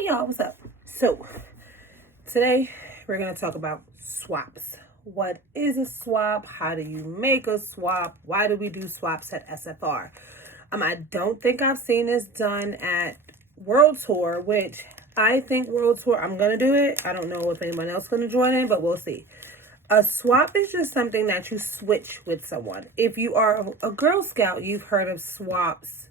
Hey y'all, what's up? So today we're going to talk about swaps. What is a swap? How do you make a swap? Why do we do swaps at SFR? I don't think I've seen this done at World Tour, which I think World Tour, I'm going to do it. I don't know if anyone else is going to join in, but we'll see. A swap is just something that you switch with someone. If you are a Girl Scout, you've heard of swaps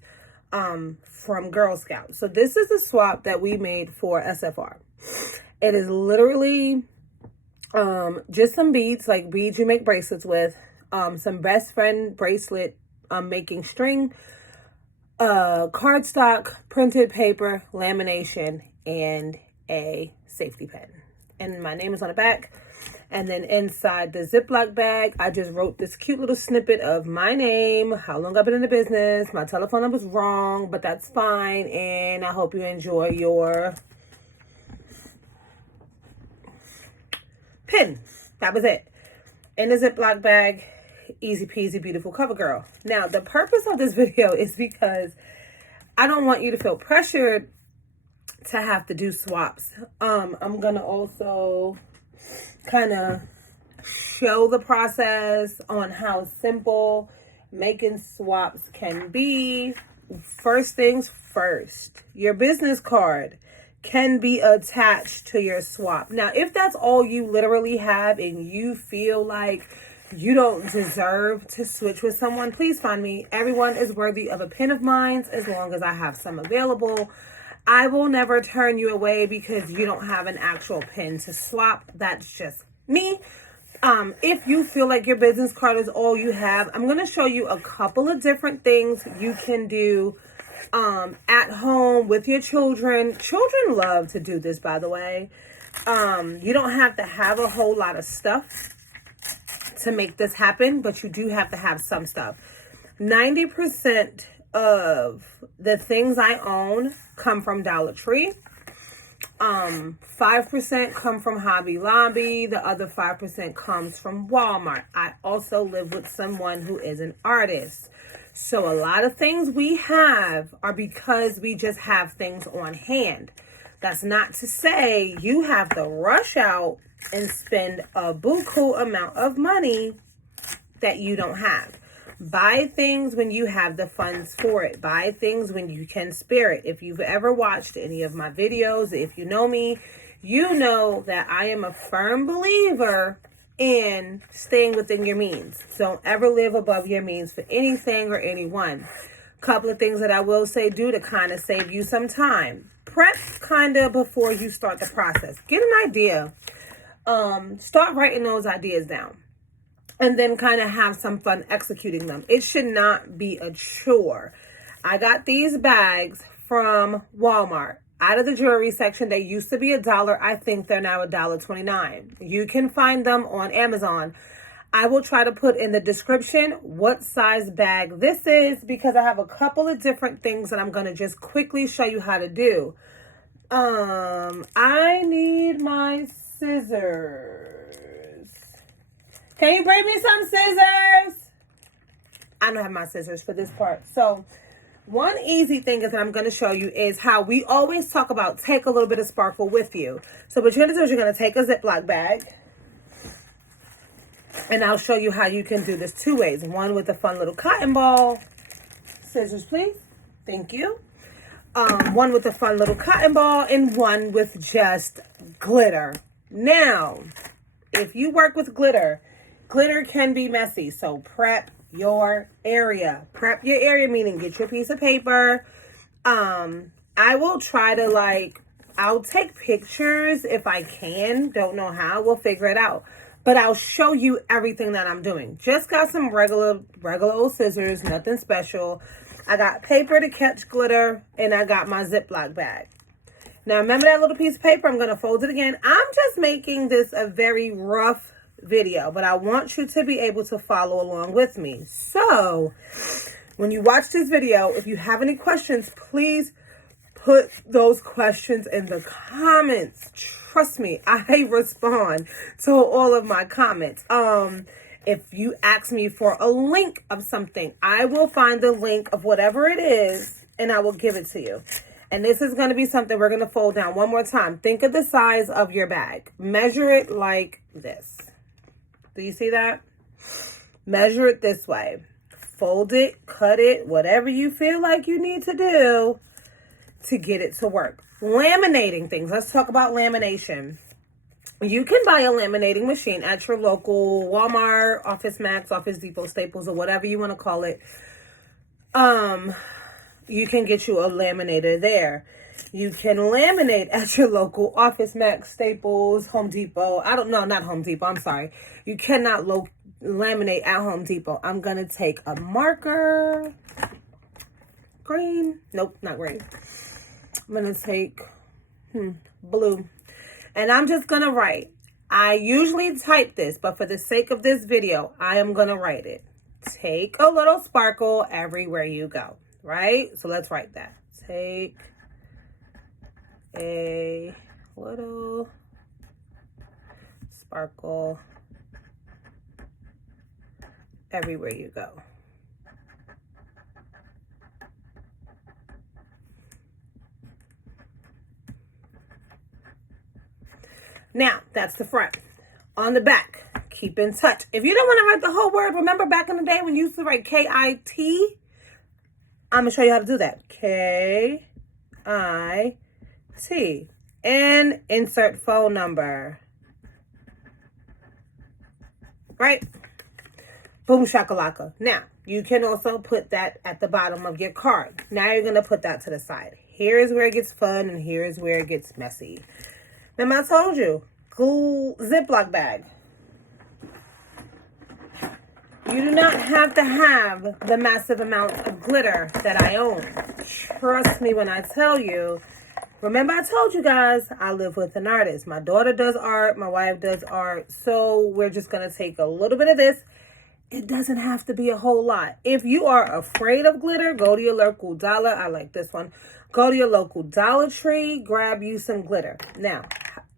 from Girl Scouts. So this is a swap that we made for SFR. It is literally just some beads, like beads you make bracelets with, some best friend bracelet making string, cardstock, printed paper, lamination, and a safety pin. And my name is on the back. And then inside the Ziploc bag, I just wrote this cute little snippet of my name, how long I've been in the business. My telephone number's wrong, but that's fine. And I hope you enjoy your pin. That was it. In the Ziploc bag, easy peasy, beautiful cover girl. Now, the purpose of this video is because I don't want you to feel pressured to have to do swaps. I'm going to also kind of show the process on how simple making swaps can be. First things first, your business card can be attached to your swap. Now, if that's all you literally have and you feel like you don't deserve to switch with someone, please find me. Everyone is worthy of a pin of mine as long as I have some available. I will never turn you away because you don't have an actual pin to swap. That's just me. If you feel like your business card is all you have, I'm going to show you a couple of different things you can do at home with your children. Children love to do this, by the way. You don't have to have a whole lot of stuff to make this happen, but you do have to have some stuff. 90% of the things I own come from Dollar Tree. 5% come from Hobby Lobby. The other 5% comes from Walmart. I also live with someone who is an artist. So a lot of things we have are because we just have things on hand. That's not to say you have to rush out and spend a buku amount of money that you don't have. Buy things when you have the funds for it. Buy things when you can spare it. If you've ever watched any of my videos, if you know me, you know that I am a firm believer in staying within your means. Don't ever live above your means for anything or anyone. Couple of things that I will say do to kind of save you some time. Prep kind of before you start the process. Get an idea. Start writing those ideas down. And then kind of have some fun executing them. It should not be a chore. I got these bags from Walmart. Out of the jewelry section, they used to be $1. I think they're now $1.29. You can find them on Amazon. I will try to put in the description what size bag this is because I have a couple of different things that I'm going to just quickly show you how to do. I need my scissors. Can you bring me some scissors? I don't have my scissors for this part. So one easy thing is that I'm going to show you is how we always talk about take a little bit of sparkle with you. So what you're going to do is you're going to take a Ziploc bag. And I'll show you how you can do this two ways. One with a fun little cotton ball. Scissors, please. Thank you. One with a fun little cotton ball and one with just glitter. Now, if you work with glitter can be messy, so prep your area. Prep your area, meaning get your piece of paper. I will try to I'll take pictures if I can. Don't know how. We'll figure it out. But I'll show you everything that I'm doing. Just got some regular old scissors, nothing special. I got paper to catch glitter, and I got my Ziploc bag. Now, remember that little piece of paper? I'm going to fold it again. I'm just making this a very rough video, but I want you to be able to follow along with me. So when you watch this video, if you have any questions, please put those questions in the comments. Trust me, I respond to all of my comments. If you ask me for a link of something, I will find the link of whatever it is and I will give it to you. And this is going to be something we're going to fold down one more time. Think of the size of your bag. Measure it like this. Do you see that? Measure it this way. Fold it, cut it, whatever you feel like you need to do to get it to work. Laminating things. Let's talk about lamination. You can buy a laminating machine at your local Walmart, Office Max, Office Depot, Staples, or whatever you want to call it. You can get you a laminator there. You can laminate at your local Office Max, Staples, Home Depot. Not Home Depot. I'm sorry. You cannot laminate at Home Depot. I'm going to take a marker. Green. Nope, not green. I'm going to take blue. And I'm just going to write. I usually type this, but for the sake of this video, I am going to write it. Take a little sparkle everywhere you go. Right? So let's write that. Take a little sparkle everywhere you go. Now, that's the front. On the back, keep in touch. If you don't want to write the whole word, remember back in the day when you used to write K-I-T? I'm going to show you how to do that. K-I-T. And insert phone number. Right? Boom shakalaka. Now, you can also put that at the bottom of your card. Now you're going to put that to the side. Here is where it gets fun and here is where it gets messy. Remember I told you, glue Ziploc bag. You do not have to have the massive amount of glitter that I own. Trust me when I tell you. Remember I told you guys, I live with an artist. My daughter does art. My wife does art. So we're just going to take a little bit of this. It doesn't have to be a whole lot. If you are afraid of glitter, go to your local dollar. I like this one. Go to your local Dollar Tree. Grab you some glitter. Now,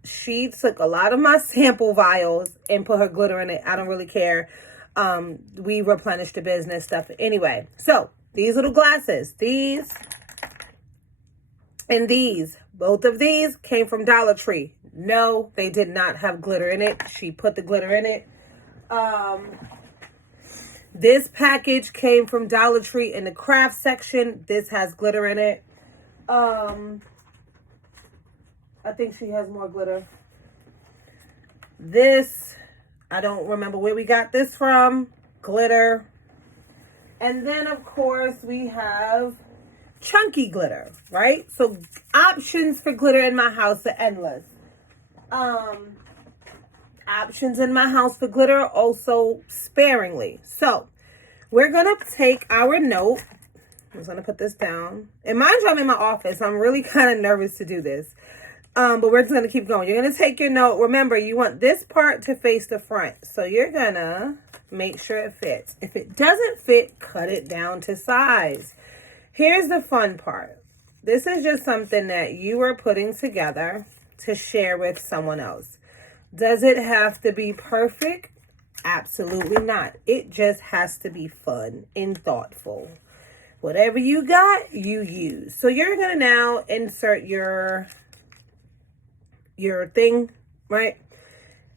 she took a lot of my sample vials and put her glitter in it. I don't really care. We replenished the business stuff. Anyway, so these little glasses, these and these, both of these came from Dollar Tree. No, they did not have glitter in it. She put the glitter in it. This package came from Dollar Tree in the craft section. This has glitter in it. I think she has more glitter. This, I don't remember where we got this from. Glitter. And then, of course, we have chunky glitter, right? So options for glitter in my house are endless. Options in my house for glitter also sparingly. So we're going to take our note. I'm just going to put this down. And mind you, I'm in my office. I'm really kind of nervous to do this. But we're just going to keep going. You're going to take your note. Remember, you want this part to face the front. So you're going to make sure it fits. If it doesn't fit, cut it down to size. Here's the fun part. This is just something that you are putting together to share with someone else. Does it have to be perfect? Absolutely not. It just has to be fun and thoughtful. Whatever you got, you use. So you're going to now insert your thing, right?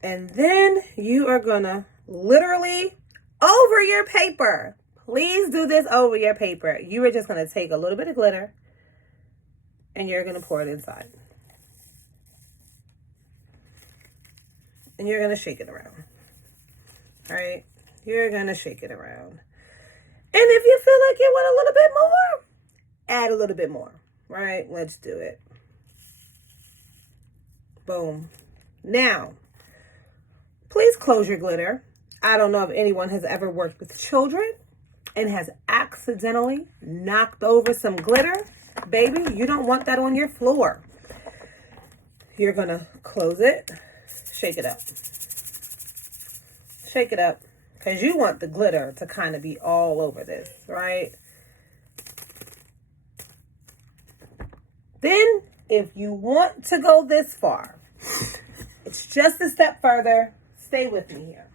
And then you are going to literally over your paper. Please do this over your paper. You are just going to take a little bit of glitter and you're going to pour it inside. And you're going to shake it around. All right? You're going to shake it around. And if you feel like you want a little bit more, add a little bit more. Right? Let's do it. Boom. Now, please close your glitter. I don't know if anyone has ever worked with children and has accidentally knocked over some glitter. Baby, you don't want that on your floor. You're going to close it. Shake it up. Shake it up. Because you want the glitter to kind of be all over this, right? Then, if you want to go this far, it's just a step further. Stay with me here.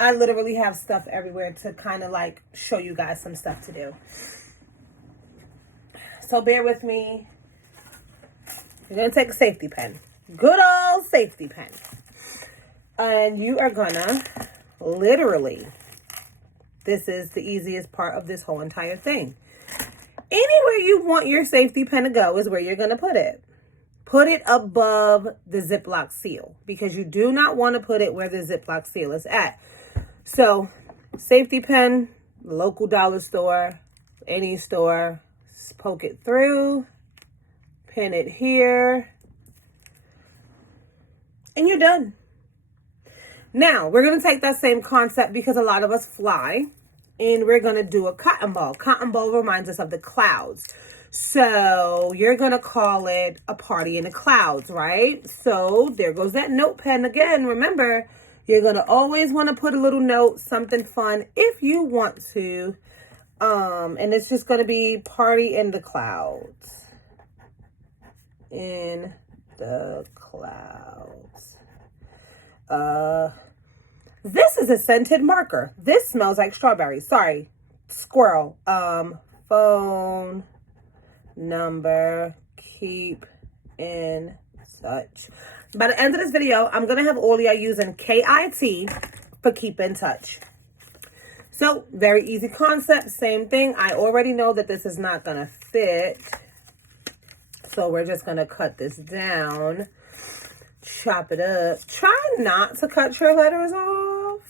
I literally have stuff everywhere to kind of like show you guys some stuff to do. So bear with me. You're going to take a safety pin. Good old safety pin. And you are going to literally, this is the easiest part of this whole entire thing. Anywhere you want your safety pin to go is where you're going to put it. Put it above the Ziploc seal because you do not want to put it where the Ziploc seal is at. So, safety pin, local dollar store, any store, poke it through, pin it here, and you're done. Now, we're going to take that same concept because a lot of us fly, and we're going to do a cotton ball. Cotton ball reminds us of the clouds. So you're going to call it a party in the clouds, right? So there goes that note pen again. Remember, you're going to always want to put a little note, something fun if you want to. And it's just going to be party in the clouds. In the clouds. This is a scented marker. This smells like strawberries. Sorry. Squirrel. Phone number, keep in touch. By the end of this video, I'm going to have all of y'all using KIT for keep in touch. So, very easy concept, same thing. I already know that this is not going to fit. So, we're just going to cut this down, chop it up. Try not to cut your letters off.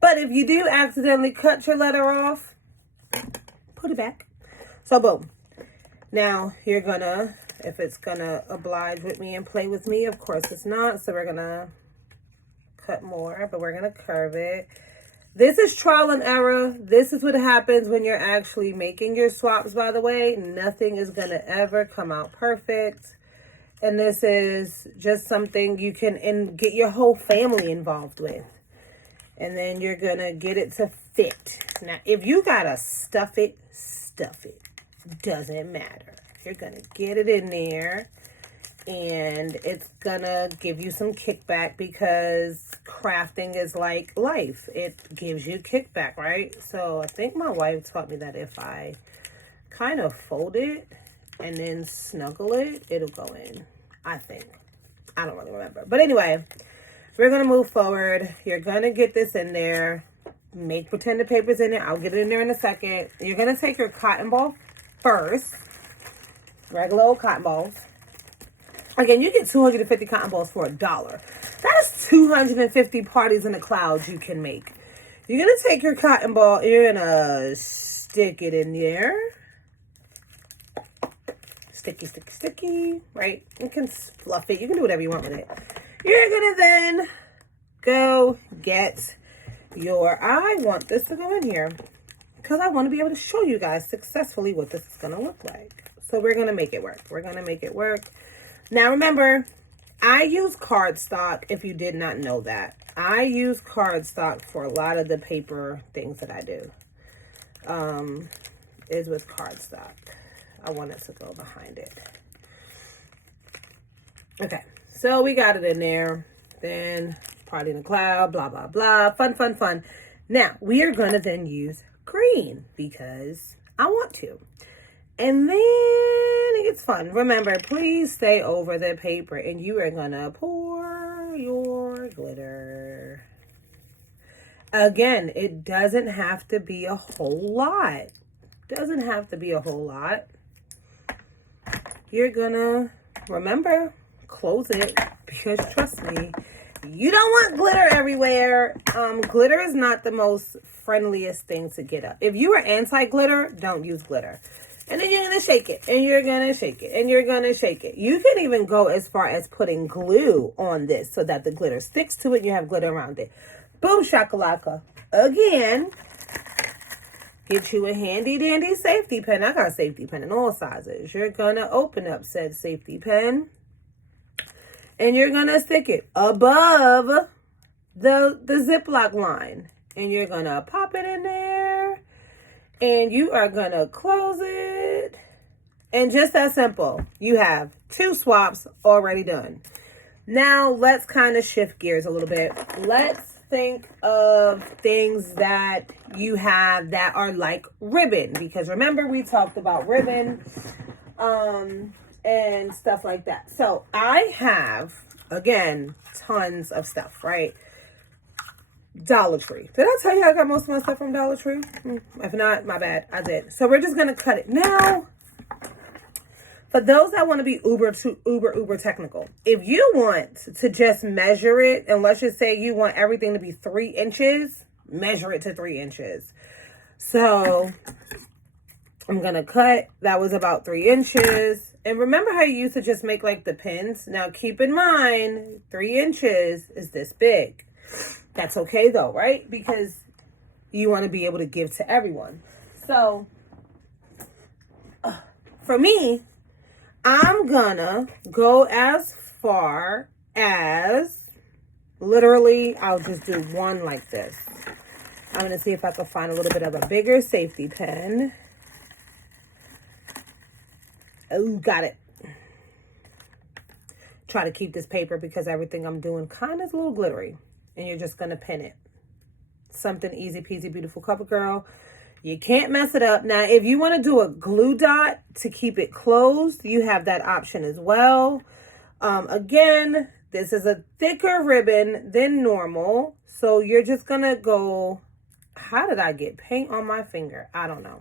But if you do accidentally cut your letter off, put it back. So, boom. Now, you're going to, if it's going to oblige with me and play with me, of course it's not. So, we're going to cut more, but we're going to curve it. This is trial and error. This is what happens when you're actually making your swaps, by the way. Nothing is going to ever come out perfect. And this is just something you can get your whole family involved with. And then you're going to get it to fit. Now, if you got to stuff it, stuff it. Doesn't matter. You're going to get it in there. And it's going to give you some kickback because crafting is like life. It gives you kickback, right? So I think my wife taught me that if I kind of fold it and then snuggle it, it'll go in. I think. I don't really remember. But anyway, we're going to move forward. You're going to get this in there. Make pretend the paper's in there. I'll get it in there in a second. You're going to take your cotton ball first. Regular old cotton balls. Again, you get 250 cotton balls for $1. That is 250 parties in the clouds you can make. You're going to take your cotton ball. You're going to stick it in there. Sticky, sticky, sticky. Right? You can fluff it. You can do whatever you want with it. You're going to then go get your... I want this to go in here because I want to be able to show you guys successfully what this is going to look like. So we're going to make it work. We're going to make it work. Now, remember, I use cardstock, if you did not know that. I use cardstock for a lot of the paper things that I do. Is with cardstock. I want it to go behind it. Okay, so we got it in there. Then, party in the cloud, blah, blah, blah. Fun, fun, fun. Now, we are going to then use green because I want to. And then it gets fun. Remember, please stay over the paper and you are going to pour your glitter. Again, it doesn't have to be a whole lot. Doesn't have to be a whole lot. You're going to, remember, close it because trust me, you don't want glitter everywhere. Glitter is not the most friendliest thing to get up. If you are anti-glitter, don't use glitter. And then you're going to shake it, and you're going to shake it, and you're going to shake it. You can even go as far as putting glue on this so that the glitter sticks to it and you have glitter around it. Boom, shakalaka. Again, get you a handy-dandy safety pin. I got a safety pin in all sizes. You're going to open up said safety pin, and you're going to stick it above the Ziploc line. And you're going to pop it in there. And you are going to close it. And just that simple. You have 2 swaps already done. Now, let's kind of shift gears a little bit. Let's think of things that you have that are like ribbon. Because remember, we talked about ribbon. and stuff like that. So I have, again, tons of stuff, right? Dollar Tree. Did I tell you I got most of my stuff from Dollar Tree? If not, my bad. I did. So we're just going to cut it. Now, for those that want to be uber technical, if you want to just measure it, and let's just say you want everything to be 3 inches, measure it to 3 inches. So I'm going to cut. That was about 3 inches. And remember how you used to just make like the pins? Now keep in mind, 3 inches is this big. That's okay though, right? Because you want to be able to give to everyone. So for me, I'm gonna go as far as, literally, I'll just do one like this. I'm gonna see if I can find a little bit of a bigger safety pin. Oh, got it. Try to keep this paper because everything I'm doing kind of is a little glittery. And you're just gonna pin it. Something easy peasy, beautiful cover girl. You can't mess it up. Now, if you want to do a glue dot to keep it closed, you have that option as well. Again, this is a thicker ribbon than normal. So you're just going to go, how did I get paint on my finger? I don't know.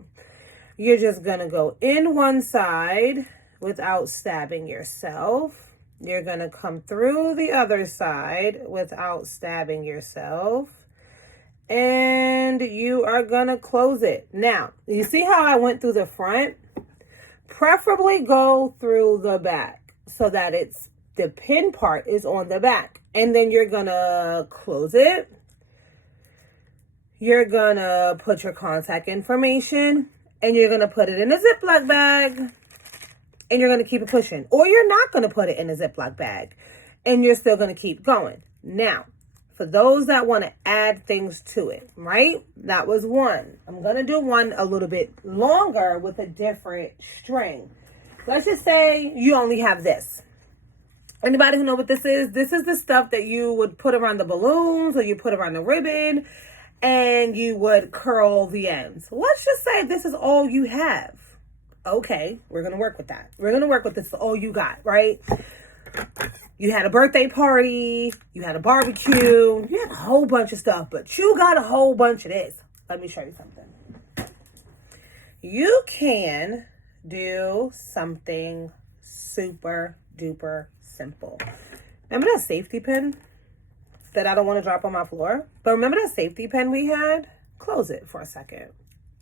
You're just going to go in one side without stabbing yourself. You're going to come through the other side without stabbing yourself. And you are going to close it. Now, you see how I went through the front? Preferably go through the back so that the pin part is on the back. And then you're going to close it. You're going to put your contact information and you're going to put it in a Ziploc bag and you're going to keep it pushing. Or you're not going to put it in a Ziploc bag and you're still going to keep going. Now, for those that want to add things to it, right? That was one. I'm going to do one a little bit longer with a different string. Let's just say you only have this. Anybody who know what this is? This is the stuff that you would put around the balloons or you put around the ribbon and you would curl the ends. Let's just say this is all you have. Okay, we're going to work with that. We're going to work with this all you got, right? You had a birthday party, you had a barbecue, you had a whole bunch of stuff, but you got a whole bunch of this. Let me show you something. You can do something super duper simple. Remember that safety pin that I don't want to drop on my floor? But remember that safety pin we had? Close it for a second.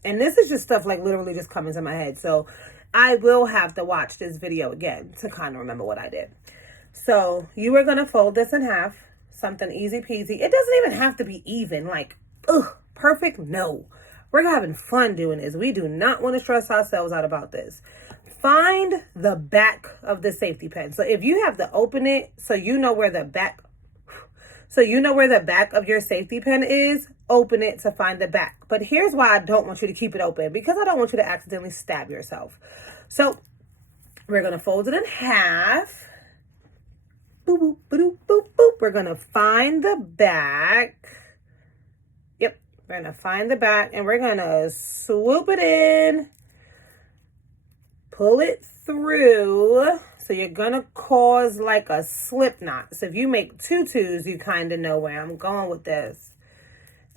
And this is just stuff like literally just coming to my head. So I will have to watch this video again to kind of remember what I did. So you are going to fold this in half, something easy peasy. It doesn't even have to be even, like, perfect. No, we're having fun doing this. We do not want to stress ourselves out about this. Find the back of the safety pin. So if you have to open it, so you know where the back of your safety pin is, open it to find the back. But here's why I don't want you to keep it open, because I don't want you to accidentally stab yourself. So we're going to fold it in half. Boop, boop, boop, boop, boop. We're going to find the back. Yep. We're going to find the back and we're going to swoop it in. Pull it through. So you're going to cause like a slip knot. So if you make tutus, you kind of know where I'm going with this.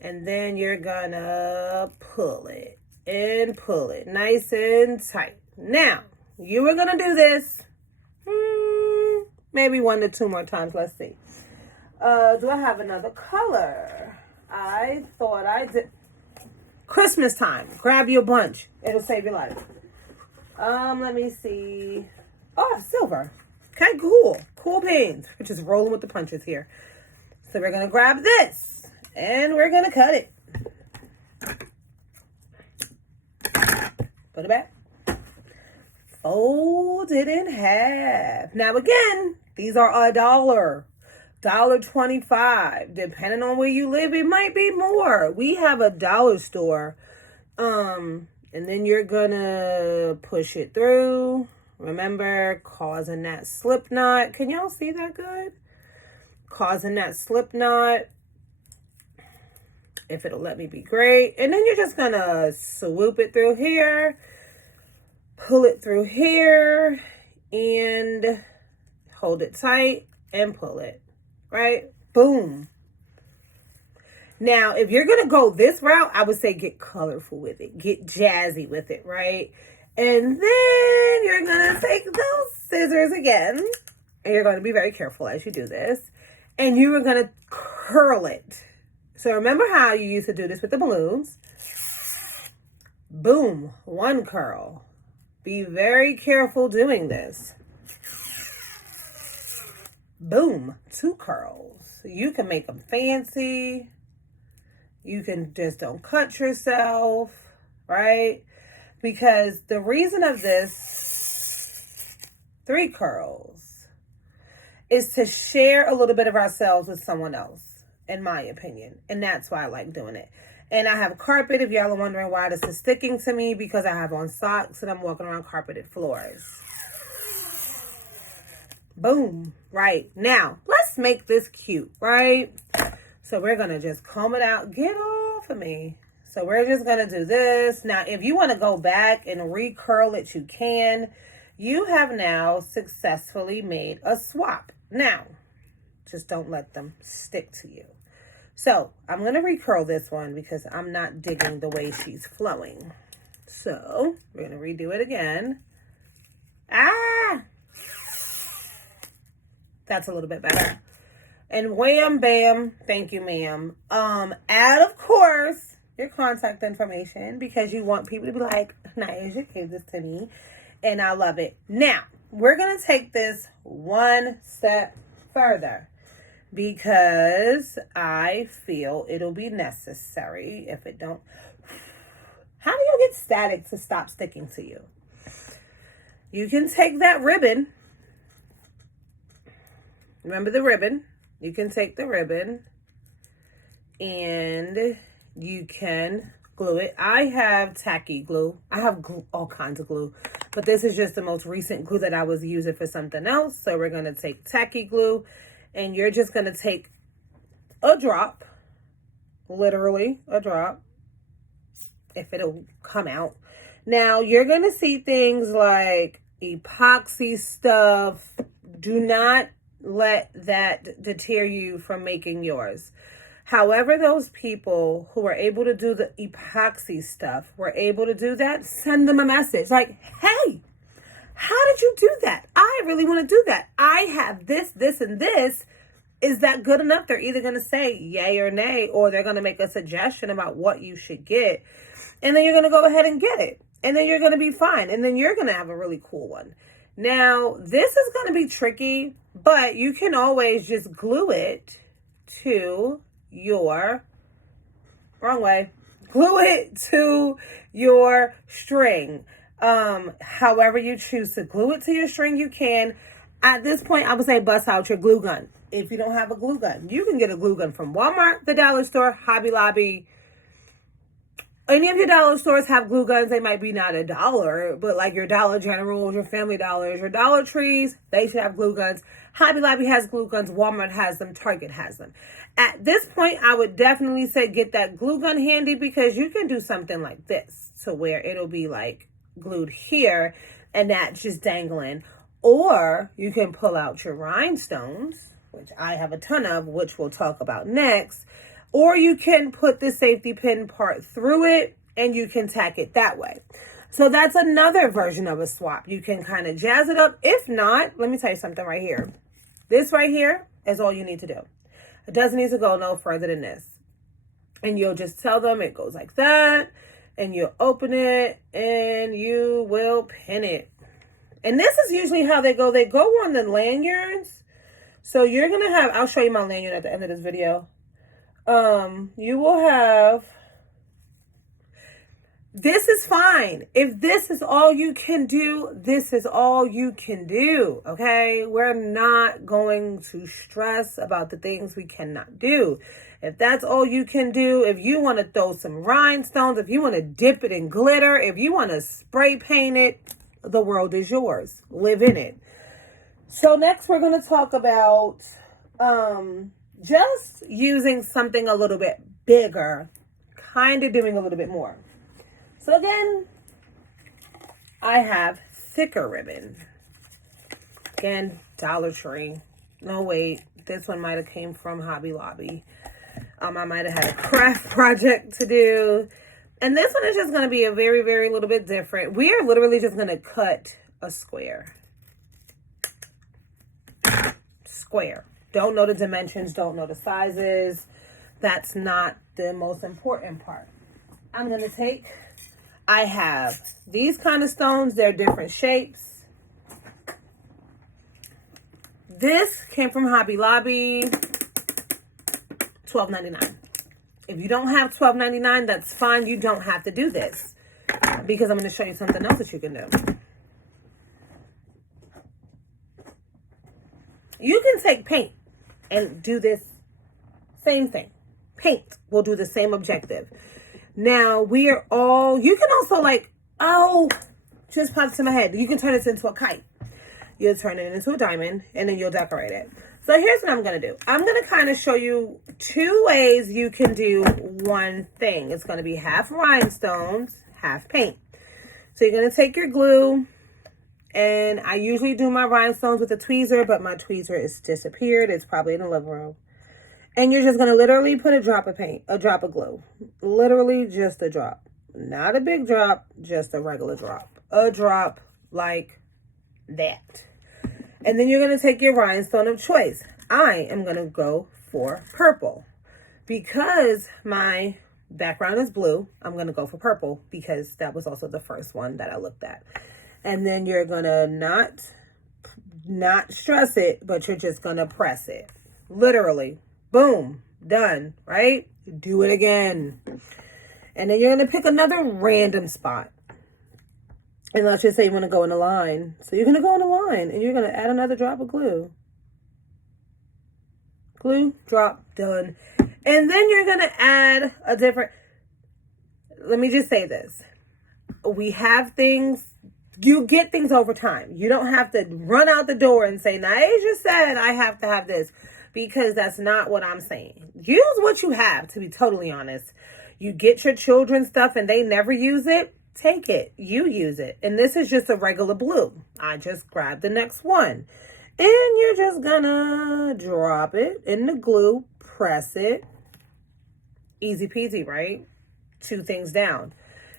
And then you're going to pull it and pull it nice and tight. Now, you are going to do this. Maybe 1 to 2 more times. Let's see. Do I have another color? I thought I did. Christmas time. Grab your bunch. It'll save your life. Let me see. Oh, silver. Okay, cool. Cool beans. We're just rolling with the punches here. So we're going to grab this. And we're going to cut it. Put it back. Fold it in half. Now again, these are $1, $1.25. Depending on where you live, it might be more. We have a dollar store. And then you're gonna push it through. Remember, causing that slip knot. Can y'all see that good? Causing that slip knot. If it'll let me be great. And then you're just gonna swoop it through here. Pull it through here, and hold it tight and pull it, right? Boom. Now, if you're going to go this route, I would say get colorful with it. Get jazzy with it, right? And then you're going to take those scissors again. And you're going to be very careful as you do this. And you are going to curl it. So remember how you used to do this with the balloons. Boom. One curl. Be very careful doing this. Boom. Two curls. You can make them fancy. You can just don't cut yourself, right? Because the reason of this 3 curls is to share a little bit of ourselves with someone else, in my opinion. And that's why I like doing it. And I have carpet, if y'all are wondering why this is sticking to me, because I have on socks and I'm walking around carpeted floors. Boom. Right. Now, let's make this cute, right? So we're going to just comb it out. Get off of me. So we're just going to do this. Now, if you want to go back and recurl it, you can. You have now successfully made a swap. Now, just don't let them stick to you. So I'm going to recurl this one because I'm not digging the way she's flowing. So we're going to redo it again. Ah! That's a little bit better. And wham, bam, thank you, ma'am. Add, of course, your contact information because you want people to be like, Nyasha gave this to me, and I love it. Now, we're going to take this one step further because I feel it'll be necessary if it don't. How do you get static to stop sticking to you? You can take that ribbon. Remember the ribbon? You can take the ribbon and you can glue it. I have tacky glue. I have glue, all kinds of glue, but this is just the most recent glue that I was using for something else. So we're going to take tacky glue and you're just going to take a drop, literally a drop, if it'll come out. Now you're going to see things like epoxy stuff. Do not let that deter you from making yours. However, those people who are able to do the epoxy stuff were able to do that, send them a message like, hey, how did you do that? I really want to do that. I have this, this, and this. Is that good enough? They're either going to say yay or nay, or they're going to make a suggestion about what you should get. And then you're going to go ahead and get it. And then you're going to be fine. And then you're going to have a really cool one. Now, this is going to be tricky, but you can always just glue it to your, wrong way, glue it to your string. However you choose to glue it to your string, you can. At this point, I would say bust out your glue gun. If you don't have a glue gun, you can get a glue gun from Walmart, the dollar store, Hobby Lobby. Any of your dollar stores have glue guns. They might be not $1, but like your Dollar Generals, your Family Dollars, your Dollar Trees, they should have glue guns. Hobby Lobby has glue guns. Walmart has them. Target has them. At this point, I would definitely say get that glue gun handy because you can do something like this to where it'll be like glued here and that's just dangling. Or you can pull out your rhinestones, which I have a ton of, which we'll talk about next. Or you can put the safety pin part through it and you can tack it that way. So that's another version of a swap. You can kind of jazz it up. If not, let me tell you something right here. This right here is all you need to do. It doesn't need to go no further than this. And you'll just tell them it goes like that. And you'll open it and you will pin it. And this is usually how they go. They go on the lanyards. So you're going to have, I'll show you my lanyard at the end of this video. You will have, this is fine. If this is all you can do, this is all you can do. Okay. We're not going to stress about the things we cannot do. If that's all you can do, if you want to throw some rhinestones, if you want to dip it in glitter, if you want to spray paint it, the world is yours. Live in it. So next we're going to talk about, just using something a little bit bigger, kind of doing a little bit more. So again, I have thicker ribbon. Again, Dollar Tree. No, wait. This one might have came from Hobby Lobby. I might have had a craft project to do. And this one is just going to be a very, very little bit different. We are literally just going to cut a square. Square. Don't know the dimensions. Don't know the sizes. That's not the most important part. I'm going to I have these kind of stones. They're different shapes. This came from Hobby Lobby. $12.99. If you don't have $12.99, that's fine. You don't have to do this because I'm going to show you something else that you can do. You can take paint and do this same thing. Paint will do the same objective. Now, we are all, you can also just popped to my head. You can turn this into a kite. You'll turn it into a diamond and then you'll decorate it. So here's what I'm going to do. I'm going to kind of show you 2 ways you can do one thing. It's going to be half rhinestones, half paint. So you're going to take your glue, and I usually do my rhinestones with a tweezer, but my tweezer is disappeared. It's probably in the living room. And you're just going to literally put a drop of paint, a drop of glue. Literally just a drop. Not a big drop, just a regular drop. A drop like that. And then you're going to take your rhinestone of choice. I am going to go for purple. Because my background is blue, I'm going to go for purple because that was also the first one that I looked at. And then you're going to not stress it, but you're just going to press it. Literally. Boom. Done. Right? Do it again. And then you're going to pick another random spot. And let's just say you want to go in a line. So you're going to go in a line and you're going to add another drop of glue. Glue, drop, done. And then you're going to add a different, let me just say this. We have things, you get things over time. You don't have to run out the door and say, Naisha said I have to have this, because that's not what I'm saying. Use what you have, to be totally honest. You get your children stuff and they never use it. Take it. You use it. And this is just a regular blue. I just grabbed the next one. And you're just gonna drop it in the glue. Press it. Easy peasy, right? 2 things down.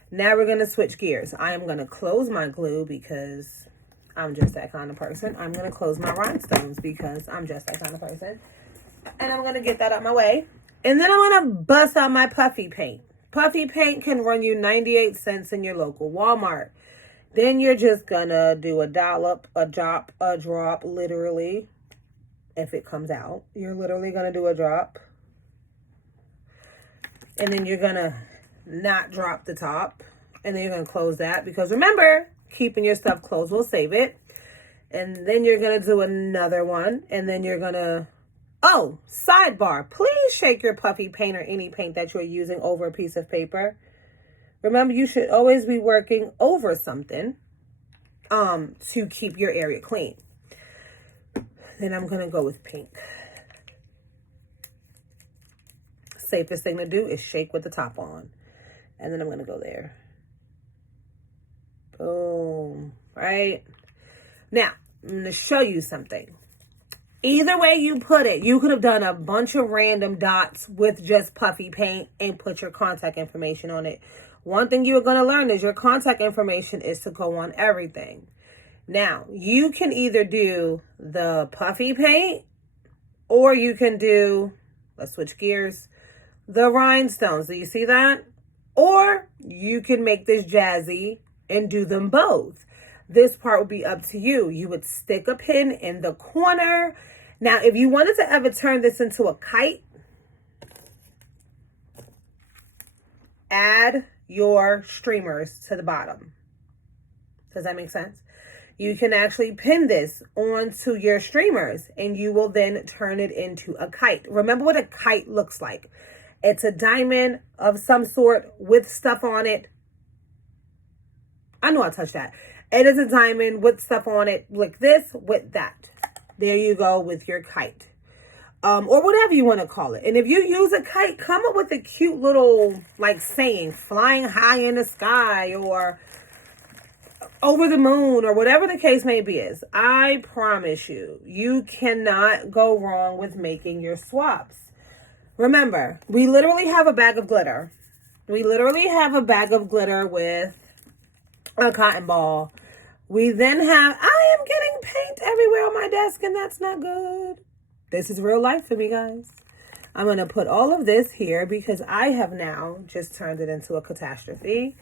Now we're gonna switch gears. I am gonna close my glue because I'm just that kind of person. I'm gonna close my rhinestones because I'm just that kind of person. And I'm gonna get that out my way. And then I'm gonna bust out my puffy paint. Puffy paint can run you 98 cents in your local Walmart. Then you're just gonna do a dollop, a drop, literally. If it comes out, you're literally gonna do a drop. And then you're gonna not drop the top. And then you're gonna close that, because remember, keeping your stuff closed will save it. And then you're gonna do another one. And then you're gonna, oh, sidebar, please shake your puffy paint or any paint that you're using over a piece of paper. Remember, you should always be working over something to keep your area clean. Then I'm going to go with pink. Safest thing to do is shake with the top on. And then I'm going to go there. Boom. Right? Now, I'm going to show you something. Either way you put it, you could have done a bunch of random dots with just puffy paint and put your contact information on it. One thing you're going to learn is your contact information is to go on everything. Now, you can either do the puffy paint or you can do, let's switch gears, the rhinestones. Do you see that? Or you can make this jazzy and do them both. This part would be up to you. You would stick a pin in the corner. Now, if you wanted to ever turn this into a kite, add your streamers to the bottom. Does that make sense? You can actually pin this onto your streamers and you will then turn it into a kite. Remember what a kite looks like. It's a diamond of some sort with stuff on it. I know I touched that. It is a diamond with stuff on it like this, with that. There you go with your kite. Or whatever you want to call it. And if you use a kite, come up with a cute little, like, saying, flying high in the sky, or over the moon or whatever the case may be is. I promise you, you cannot go wrong with making your swaps. Remember, we literally have a bag of glitter. We literally have a bag of glitter with a cotton ball. We then have, I am getting paint everywhere on my desk, and that's not good. This is real life for me, guys. I'm going to put all of this here because I have now just turned it into a catastrophe.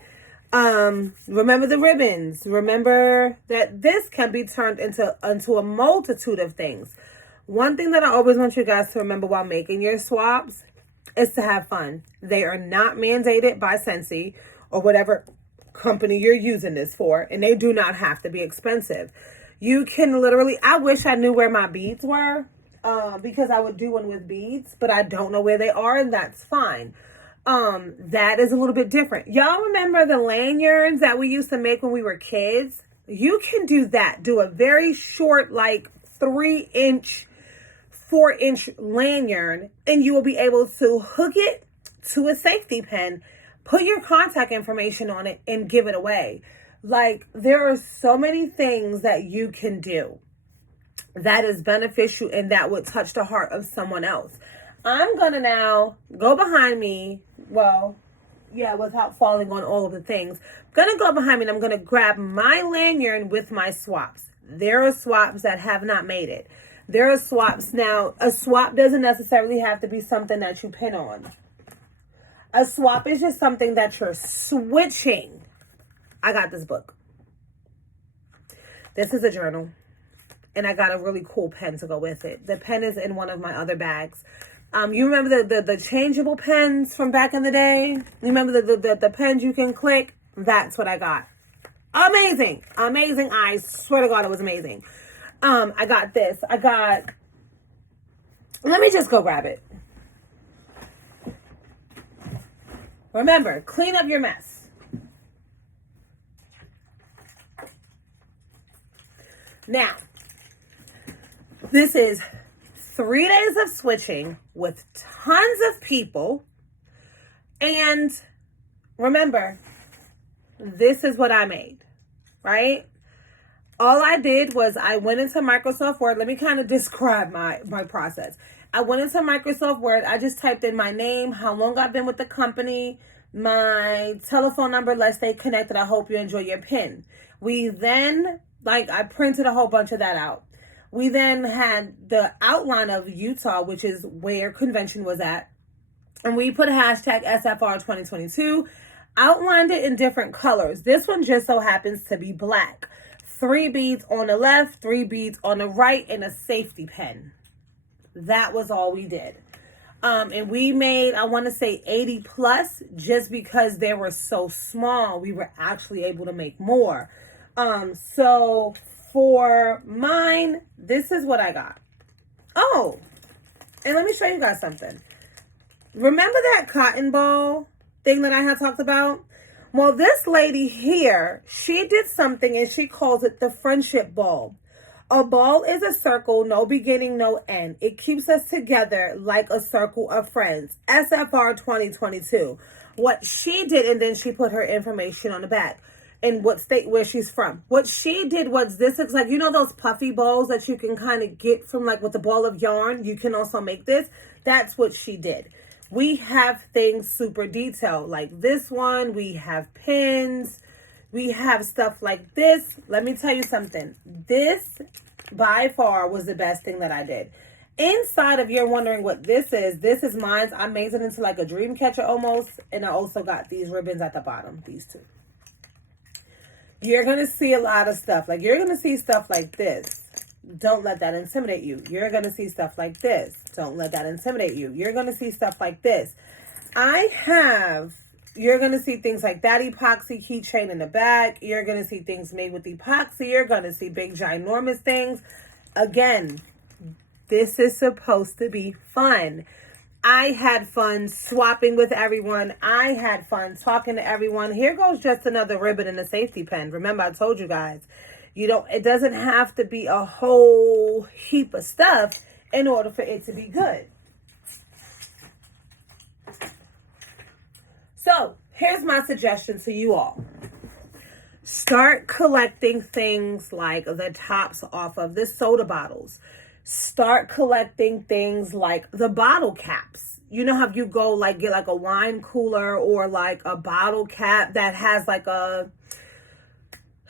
Remember the ribbons. Remember that this can be turned into a multitude of things. One thing that I always want you guys to remember while making your swaps is to have fun. They are not mandated by Scentsy or whatever company you're using this for, and they do not have to be expensive. You can literally, I wish I knew where my beads were, because I would do one with beads, but I don't know where they are, and that's fine. That is a little bit different. Y'all remember the lanyards that we used to make when we were kids? You can do that. Do a very short, like 3-inch, 4-inch lanyard, and you will be able to hook it to a safety pin, put your contact information on it, and give it away. Like, there are so many things that you can do that is beneficial and that would touch the heart of someone else. I'm going to now go behind me. Well, yeah, without falling on all of the things. I'm going to go behind me and I'm going to grab my lanyard with my swaps. There are swaps that have not made it. There are swaps. Now, a swap doesn't necessarily have to be something that you pin on. A swap is just something that you're switching. I got this book. This is a journal. And I got a really cool pen to go with it. The pen is in one of my other bags. You remember the changeable pens from back in the day? You remember the pens you can click? That's what I got. Amazing. Amazing. I swear to God, it was amazing. I got this. Let me just go grab it. Remember, clean up your mess. Now, this is 3 days of switching with tons of people. And remember, this is what I made, right? All I did was I went into Microsoft Word. Let me kind of describe my process. I went into Microsoft Word. I just typed in my name, how long I've been with the company, my telephone number. Let's stay connected. I hope you enjoy your pin. We then, I printed a whole bunch of that out. We then had the outline of Utah, which is where convention was at. And we put a hashtag SFR 2022, outlined it in different colors. This one just so happens to be black. 3 beads on the left, 3 beads on the right, and a safety pin. That was all we did. And we made, I want to say 80 plus, just because they were so small, we were actually able to make more. So for mine, this is what I got. Oh, and let me show you guys something. Remember that cotton ball thing that I had talked about? Well, this lady here, she did something and she calls it the friendship ball. A ball is a circle, no beginning, no end. It keeps us together like a circle of friends. SFR 2022. What she did, and then she put her information on the back and what state where she's from. What she did was, this looks like, you know those puffy balls that you can kind of get from with a ball of yarn? You can also make this. That's what she did. We have things super detailed like this one. We have pins. We have stuff like this. Let me tell you something. This by far was the best thing that I did. Inside, if you're wondering what this is mine. I made it into like a dream catcher almost. And I also got these ribbons at the bottom, these two. You're going to see a lot of stuff. You're going to see stuff like this. Don't let that intimidate you. You're going to see stuff like this. Don't let that intimidate you. You're going to see stuff like this. You're going to see things like that epoxy keychain in the back. You're going to see things made with epoxy. You're going to see big, ginormous things. Again, this is supposed to be fun. I had fun swapping with everyone. I had fun talking to everyone. Here goes just another ribbon and a safety pin. Remember, I told you guys, it doesn't have to be a whole heap of stuff in order for it to be good. So here's my suggestion to you all. Start collecting things like the tops off of the soda bottles. Start collecting things like the bottle caps. You know how you go like get like a wine cooler or like a bottle cap that has like a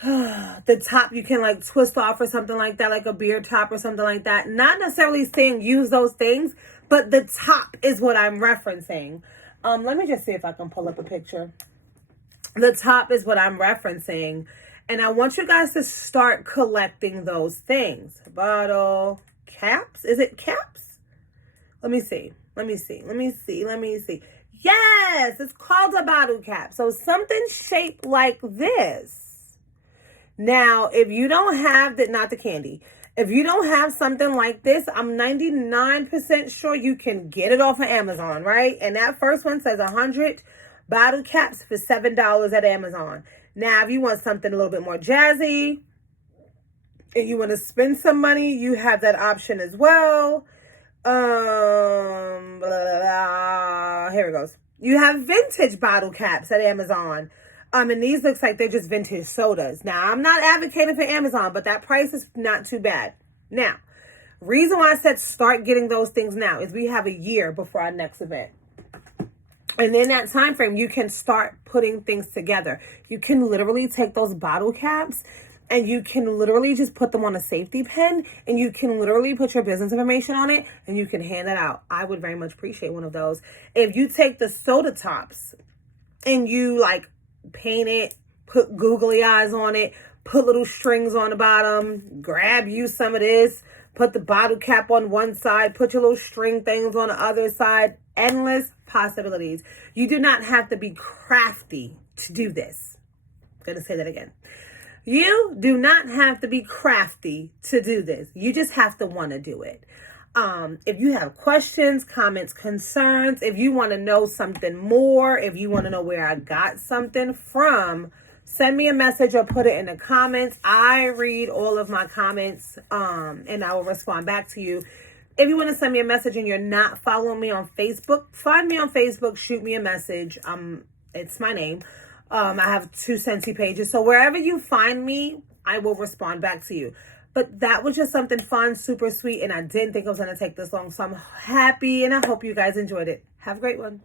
the top you can like twist off or something like that, like a beer top or something like that. Not necessarily saying use those things, but the top is what I'm referencing. Let me just see if I can pull up a picture. The top is what I'm referencing. And I want you guys to start collecting those things. Bottle caps. Is it caps? Let me see. Yes, it's called a bottle cap. So something shaped like this. Now, if you don't have that, not the candy. If you don't have something like this, I'm 99% sure you can get it off of Amazon, right? And that first one says 100 bottle caps for $7 at Amazon. Now, if you want something a little bit more jazzy and you want to spend some money, you have that option as well. Here it goes. You have vintage bottle caps at Amazon. And these looks like they're just vintage sodas. Now, I'm not advocating for Amazon, but that price is not too bad. Now, reason why I said start getting those things now is we have a year before our next event. And in that time frame, you can start putting things together. You can literally take those bottle caps and you can literally just put them on a safety pin and you can literally put your business information on it and you can hand it out. I would very much appreciate one of those. If you take the soda tops and you like paint it, put googly eyes on it, put little strings on the bottom, grab you some of this, put the bottle cap on one side, put your little string things on the other side. Endless possibilities. You do not have to be crafty to do this. I'm going to say that again. You do not have to be crafty to do this. You just have to want to do it. If you have questions, comments, concerns, if you want to know something more, if you want to know where I got something from, send me a message or put it in the comments. I read all of my comments and I will respond back to you. If you want to send me a message and you're not following me on Facebook, find me on Facebook, shoot me a message. It's my name. I have 2 Scentsy pages. So wherever you find me, I will respond back to you. But that was just something fun, super sweet, and I didn't think it was going to take this long. So I'm happy, and I hope you guys enjoyed it. Have a great one.